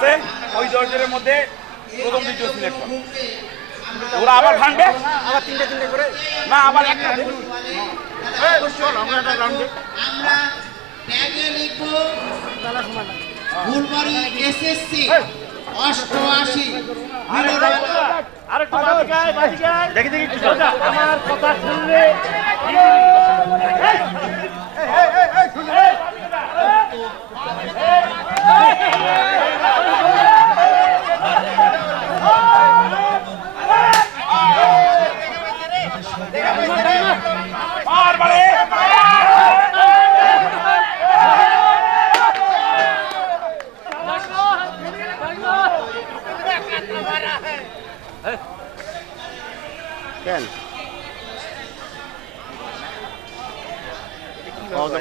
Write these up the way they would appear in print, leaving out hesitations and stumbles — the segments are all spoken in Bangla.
আছে ওই 10 জনের মধ্যে প্রথম দ্বিতীয় সিলেকশন। ওরা আবার ভাঙবে, আবার তিনটে করে না আবার একটা আমরা ট্যাগে লিখব ফুলবাড়ি এসএসসি 88 আরেকটু দেখি আমার কথা শুনলে কেন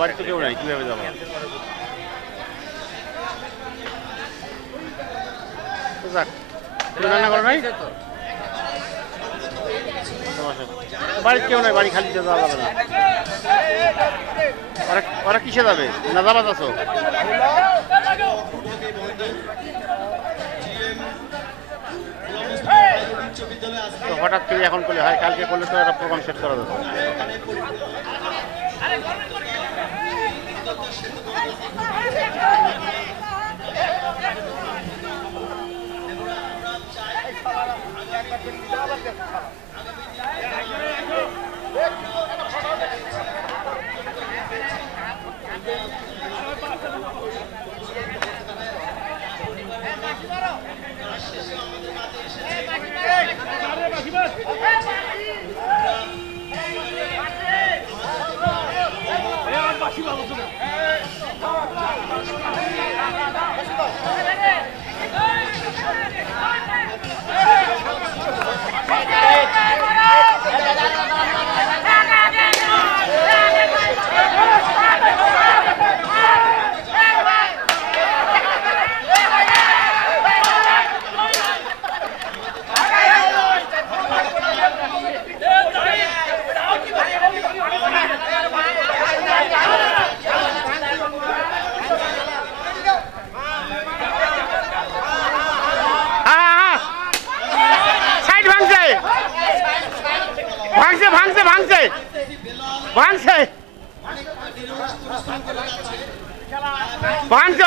বাড়ি তো কেউ নাই, কিভাবে যাবো? যাক, তুমি রান্না করো নাই? বাড়ির কেউ নাই, বাড়ি খালি যাওয়া যাবে না। ওরা কিসে যাবে? না যাবাত আছো? হঠাৎ করে এখন করলে হয়, কালকে করলে তো একটা প্রোগ্রাম সেট করা যাবে।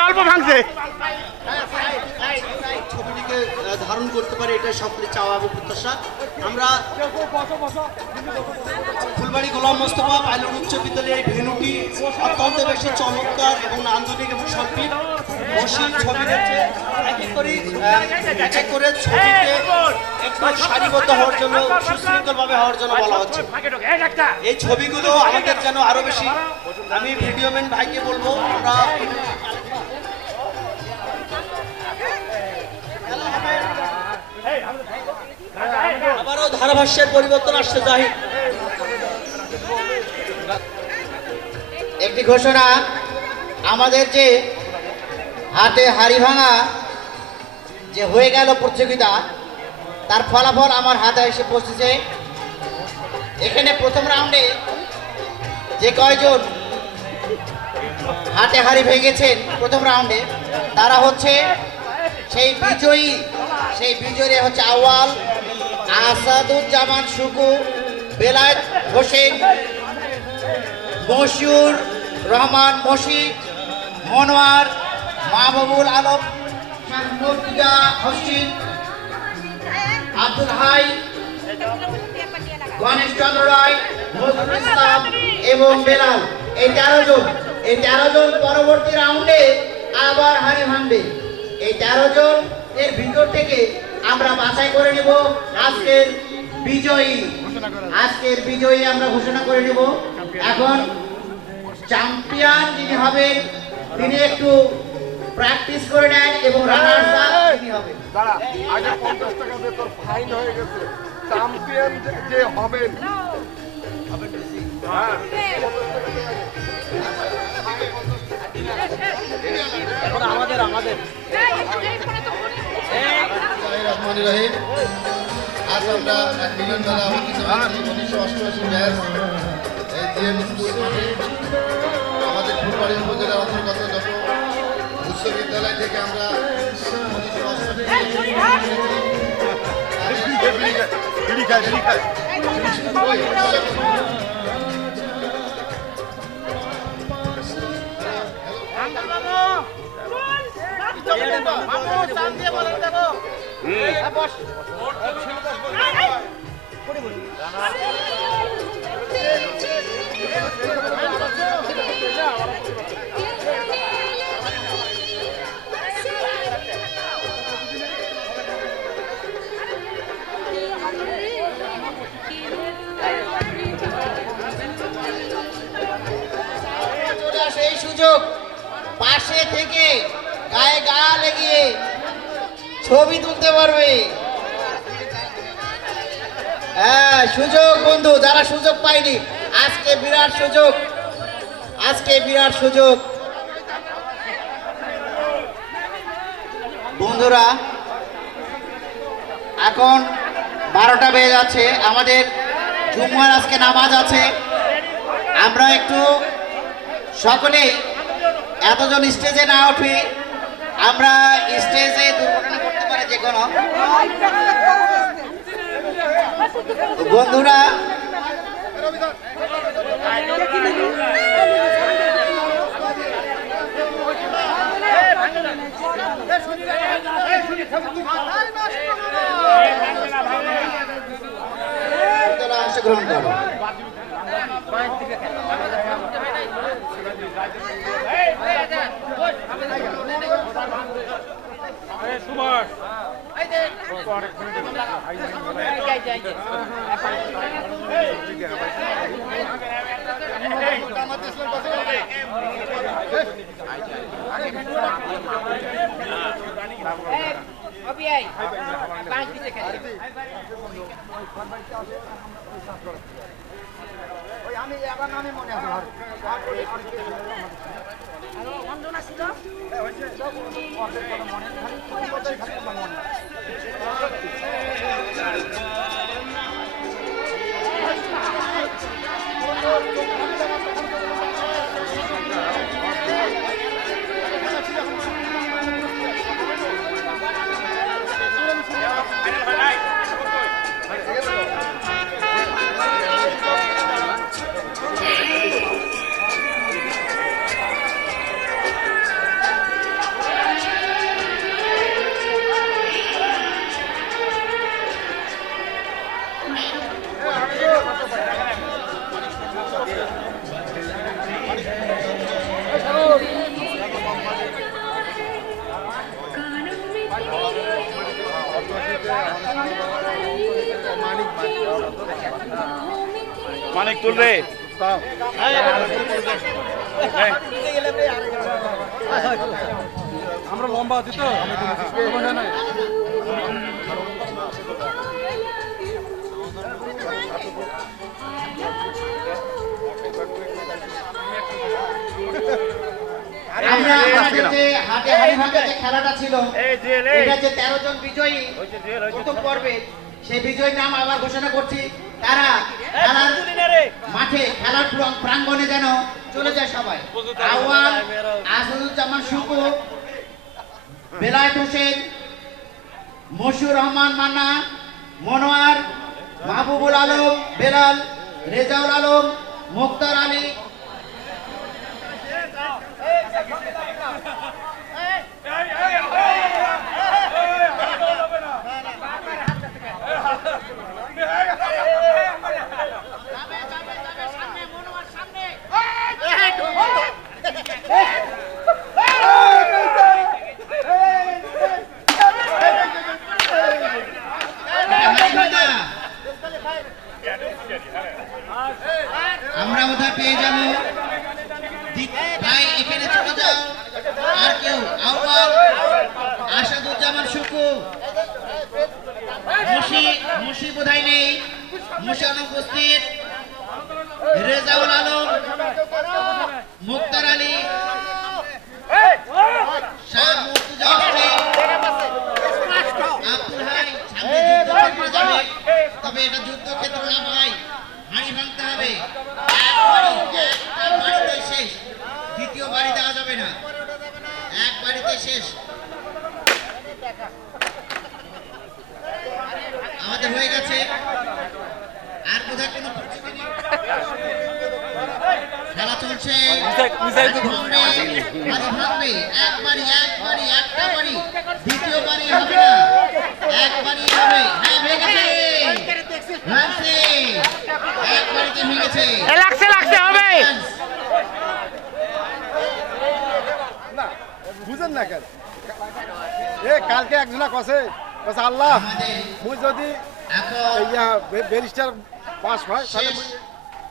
অল্প ভাঙছে, ছবিটিকে ধারণ করতে পারে, এটা সকলে চাওয়া এবং প্রত্যাশা। আমরা ফুলবাড়ি গোলাম মোস্তফা পাইলট উচ্চ বিদ্যালয়ের এই ভেন্যুটি অত্যন্ত বেশি চমৎকার এবং নান্দনিক এবং সঠিক বসি ছবি দিচ্ছে। এক এক করে ছবিতে একটু সারিবদ্ধ হওয়ার জন্য, সুশৃঙ্খলভাবে হওয়ার জন্য বলা হচ্ছে। এই ছবিগুলো আমাদের যেন আরো বেশি, আমি ভিডিওম্যান ভাইকে বলবো, আমরা আবারও ধারাভাষ্যের পরিবর্তন আসতে চাই। একটি ঘোষণা, আমাদের যে হাতে হাড়ি ভাঙা যে হয়ে গেল প্রতিযোগিতা, তার ফলাফল আমার হাতে এসে পৌঁছেছে। এখানে প্রথম রাউন্ডে যে কয়জন হাতে হাড়ি ভেঙেছেন প্রথম রাউন্ডে, তারা হচ্ছে সেই বিজয়ী হচ্ছে আউয়াল, আসাদুজ্জামান শুকু, বেলায়েত হোসেন, মশিউর রহমান মশি, মনোয়ার, মাহবুবুল আলম, শাহমুদ্দিয়া হোসেন, আব্দুল হাই, গণেশ চন্দ্র রায়, নজরুল ইসলাম এবং বেলাল। এই 13 জন পরবর্তী রাউন্ডে আবার হাড়ি ভাঙবে। এই 13 জন এর ভিতর থেকে আমরা বাছাই করে নেব আজকের বিজয়ী আমরা ঘোষণা করে নেব। এখন চ্যাম্পিয়ন যিনি হবেন তিনি একটু প্র্যাকটিস করে নেন এবং রানার্স আপ যিনি হবেন। দাঁড়া, আগে 50 টাকা বেতন ফাইন হয়ে গেছে। চ্যাম্পিয়ন যে হবেন আমাদের আজ আমরা মিলন মেলা অনুষ্ঠিত হয়েছে 1988 ব্যাচ এই জিএম স্কুল মাঠে। আমাদের ফুলবাড়ি উপজেলার অন্তর্গত যত উৎসব বিদ্যালয় থেকে আমরা 1988 সেই সুযোগ পাশে থেকে গায়ে গা লেগিয়ে ছবি তুলতে পারবে। হ্যাঁ, সুযোগ বন্ধু, যারা সুযোগ পায়নি, আজকে বিরাট সুযোগ, আজকে বিরাট সুযোগ। বন্ধুরা, এখন 12টা বেজে যাচ্ছে, আমাদের জুম্মার আজকে নামাজ আছে। আমরা একটু সকলেই এতজন স্টেজে না উঠি, আমরা স্টেজে দুর্ঘটনা করতে পারে যে কোনো। বন্ধুরা, অংশগ্রহণ করো। আমি এবার নামে মনে আছে মানিক তুল রে। আমরা লম্বা আছি তো আমরা আমাদের যে হাড্ডাহাড্ডি ভাঙা যে খেলাটা ছিল, এটা যে 13 জন বিজয়ী প্রথম পর্বে, সেই বিজয়ীর নাম আবার ঘোষণা করছি। তারা খেলার মাঠে, খেলার প্রাঙ্গণে যেন চলে যায় সবাই। আওয়াল, আসাদুজ্জামান শুকু, বেলায়েত হোসেন, মশিউর রহমান মান্না, মনোয়ার, মাহবুবুল আলম বেলাল, রেজাউল আলম, মুক্তার আলী, আমরা বোধহয় পেয়ে যাবো আমাদের হয়ে গেছে, আর বোধহয় কোনো প্রস্তুতি নেই। খেলা চলছে, বাজি ভাঙবে, একবারই একটা বাড়ি, দ্বিতীয় বাড়ি হবে না, একবারই হবে। হ্যাঁ ভেঙেছে, ভাঙছে, একবারিতে ভেঙেছে, লাগছে হবে। না বুঝেন না কেন এ কালকে একজনা কছে আল্লাহ আমাদের মুই যদি এখন ব্যারিস্টার পাস হয় তাহলে মুই